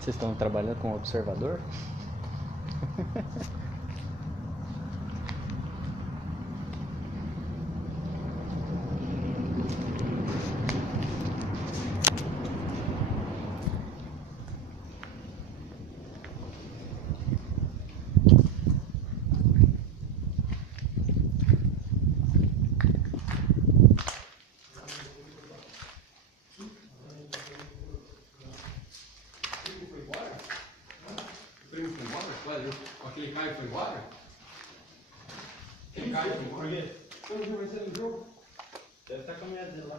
Vocês estão trabalhando com observador? Aquele Caio foi embora? Aquele Caio foi embora? Por quê? Eu não vi mais ele no jogo. Deve estar com a mulher dele lá.